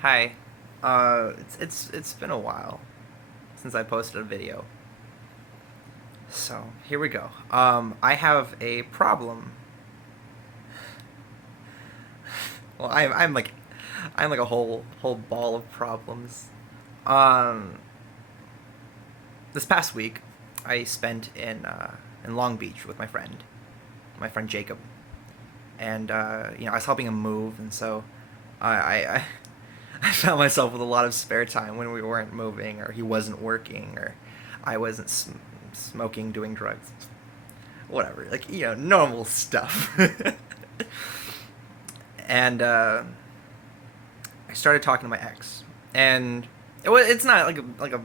Hi. It's been a while since I posted a video. So, here we go. I have a problem. Well, I'm like a whole ball of problems. Um this past week I spent in Long Beach with my friend Jacob. And I was helping him move, and so I I found myself with a lot of spare time when we weren't moving, or he wasn't working, or I wasn't smoking, doing drugs, whatever, like normal stuff. And I started talking to my ex, and it's not like a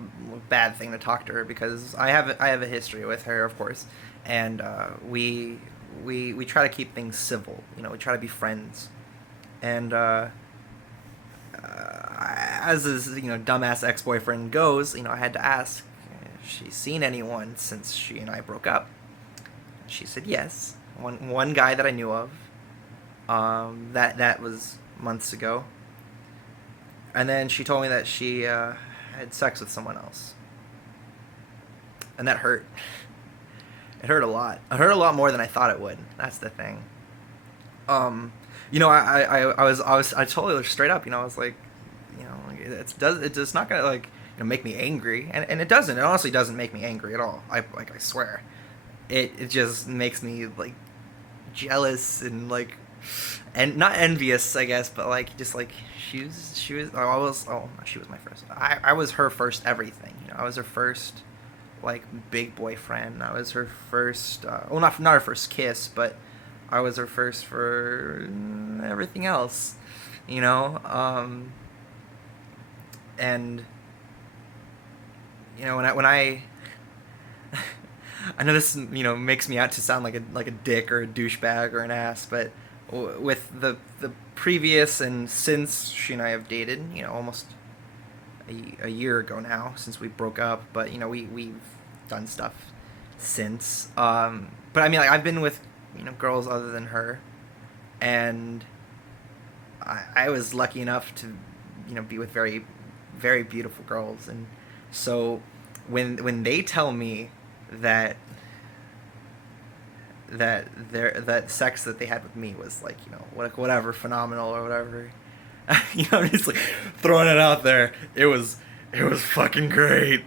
bad thing to talk to her because I have a history with her, of course, and we try to keep things civil. We try to be friends, and as his dumbass ex boyfriend goes, I had to ask if she's seen anyone since she and I broke up. She said yes. One guy that I knew of. That was months ago. And then she told me that she had sex with someone else, and that hurt. It hurt a lot. It hurt a lot more than I thought it would. That's the thing. Um, I told her straight up. I was like, it's not gonna like make me angry, and it doesn't. It honestly doesn't make me angry at all. I swear. It just makes me like jealous and like, and not envious, I guess, but like just like she was I was oh she was my first. I was her first everything. I was her first like big boyfriend. I was her first. Well, not her first kiss, but I was her first for everything else. You know, and when I I know this makes me out to sound like a dick or a douchebag or an ass, but with the previous and since she and I have dated, almost a year ago now since we broke up, but we've done stuff since. But I mean, like I've been with girls other than her, and I was lucky enough to be with very very beautiful girls, and so when they tell me that that sex that they had with me was like whatever phenomenal or whatever. Just like throwing it out there. It was fucking great.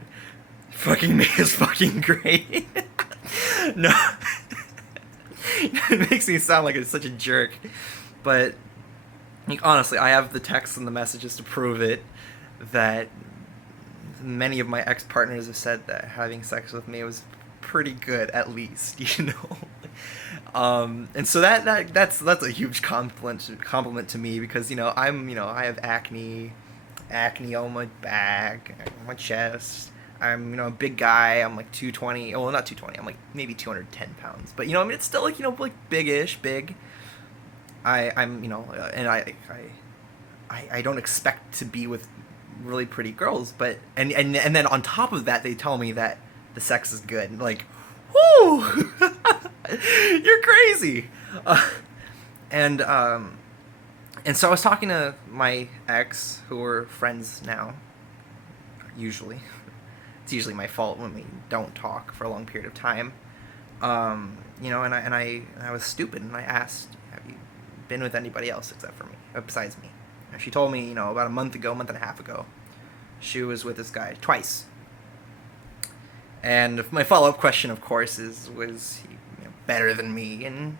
Fucking me is fucking great. No, it makes me sound like it's such a jerk, but like, honestly, I have the texts and the messages to prove it. That many of my ex partners have said that having sex with me was pretty good, at least. And so that's a huge compliment to me because I have acne on my back, on my chest. I'm a big guy. I'm like 220. Oh, well, not 220. I'm like maybe 210 pounds. But I mean it's still like like big. And I don't expect to be with really pretty girls, but and then on top of that they tell me that the sex is good. Like, whoo, you're crazy. Uh, and and so I was talking to my ex, who we're friends now. Usually, it's usually my fault when we don't talk for a long period of time. And I was stupid, and I asked, "Have you been with anybody else except for me, besides me?" And she told me, about a month and a half ago, she was with this guy twice. And my follow up question, of course, is was he better than me? And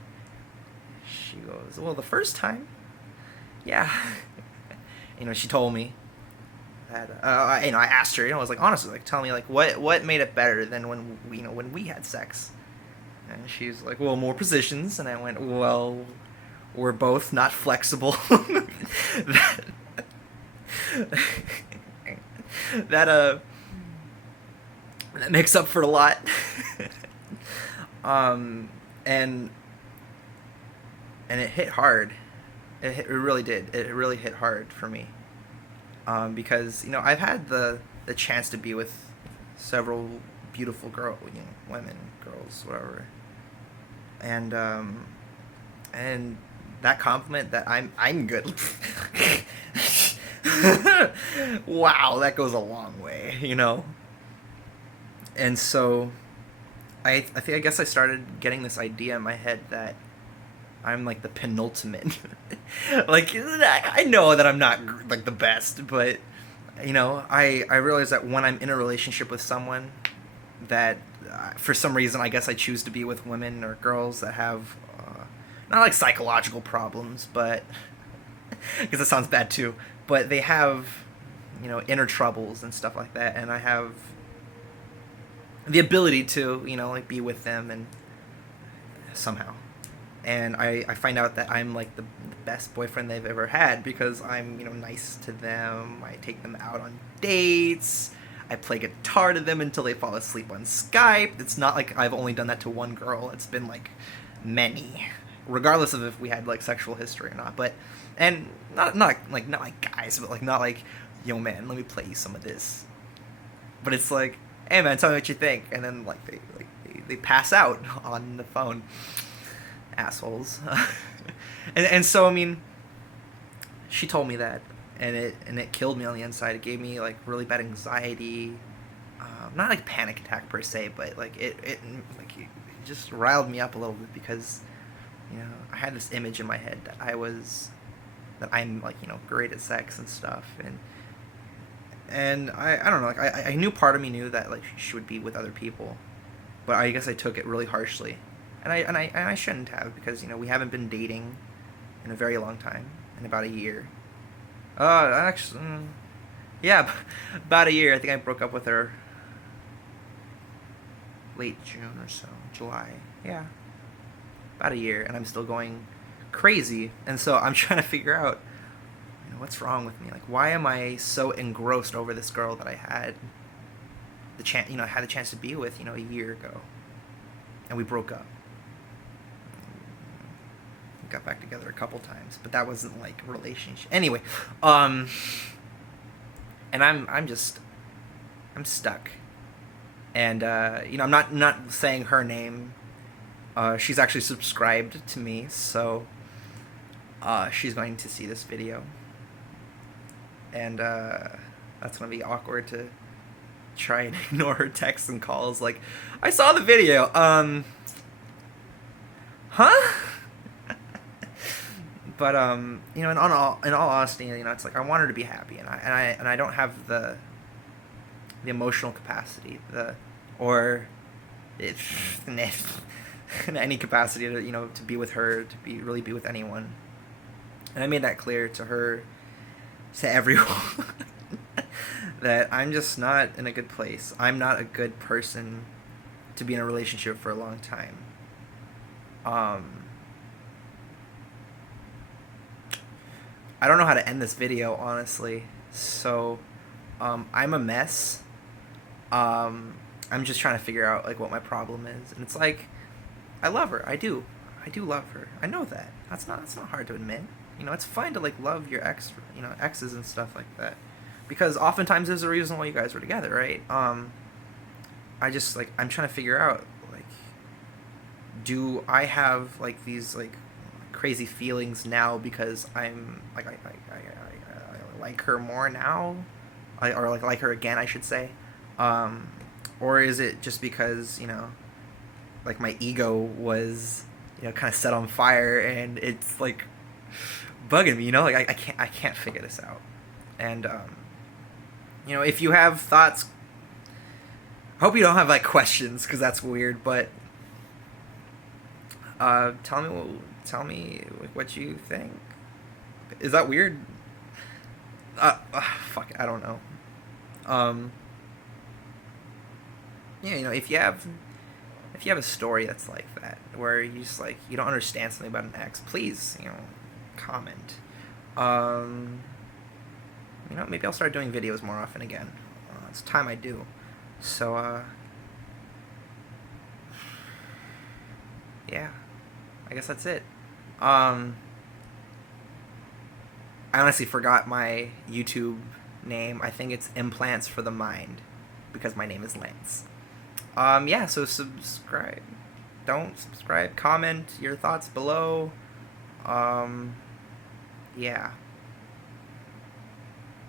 she goes, well, the first time, yeah. She told me that. I asked her. I was like, honestly, like, tell me, like, what made it better than when we had sex? And she's like, well, more positions. And I went, well, we're both not flexible. that, that that makes up for a lot. um, and it hit hard. It really did. It really hit hard for me. Because I've had the chance to be with several beautiful women, girls, whatever, and that compliment that I'm good. Wow, that goes a long way, you know? And so I guess I started getting this idea in my head that I'm like the penultimate. Like I know that I'm not like the best, but you know, I realize that when I'm in a relationship with someone that for some reason I guess I choose to be with women or girls that have not like psychological problems, but because that sounds bad too, but they have, you know, inner troubles and stuff like that, and I have the ability to, you know, like be with them and somehow. And I find out that I'm like the best boyfriend they've ever had because I'm, you know, nice to them. I take them out on dates. I play guitar to them until they fall asleep on Skype. It's not like I've only done that to one girl. It's been like many, regardless of if we had like sexual history or not. But and not like guys, but like not like, yo man, let me play you some of this. But it's like, hey man, tell me what you think, and then like they pass out on the phone, assholes. And so I mean, she told me that, and it killed me on the inside. It gave me like really bad anxiety, not like panic attack per se, but like it like it just riled me up a little bit because, you know, I had this image in my head that I'm like, you know, great at sex and stuff, and I don't know, like I knew, part of me knew that like she would be with other people, but I guess I took it really harshly, and I shouldn't have, because, you know, we haven't been dating in a very long time, in about a year. Actually, yeah, about a year. I think I broke up with her late June or so, July. Yeah, about a year, and I'm still going crazy, and so I'm trying to figure out, you know, what's wrong with me. Like, why am I so engrossed over this girl that I had the chance to be with, you know, a year ago, and we broke up. We got back together a couple times, but that wasn't like a relationship. Anyway, and I'm stuck, and you know, I'm not saying her name. She's actually subscribed to me, so she's going to see this video, and that's gonna be awkward to try and ignore her texts and calls. Like, I saw the video. Huh? But you know, in all honesty, you know, it's like I want her to be happy, and I don't have the emotional capacity, or if in any capacity to, you know, to be with her, to really be with anyone. And I made that clear to her, to everyone, that I'm just not in a good place. I'm not a good person to be in a relationship for a long time. I don't know how to end this video, honestly. So, I'm a mess. I'm just trying to figure out like what my problem is, and it's like, I love her. I do love her. I know that. That's not hard to admit. You know, it's fine to like love your exes and stuff like that, because oftentimes there's a reason why you guys were together, right? I just like, I'm trying to figure out, like, do I have like these like crazy feelings now because I'm like I like her more now, or like her again, I should say, or is it just because, you know, like my ego was, you know, kind of set on fire, and it's like bugging me, you know, like I can't figure this out. And you know, if you have thoughts, I hope you don't have like questions, because that's weird, but tell me like what you think. Is that weird? Fuck, I don't know. Yeah, you know, if you have a story that's like that, where you just like, you don't understand something about an ex, please, you know, comment. You know, maybe I'll start doing videos more often again. It's time I do. So yeah, I guess that's it. I honestly forgot my YouTube name. I think it's Implants for the Mind, because my name is Lance. Yeah, so subscribe. Don't subscribe. Comment your thoughts below. Yeah.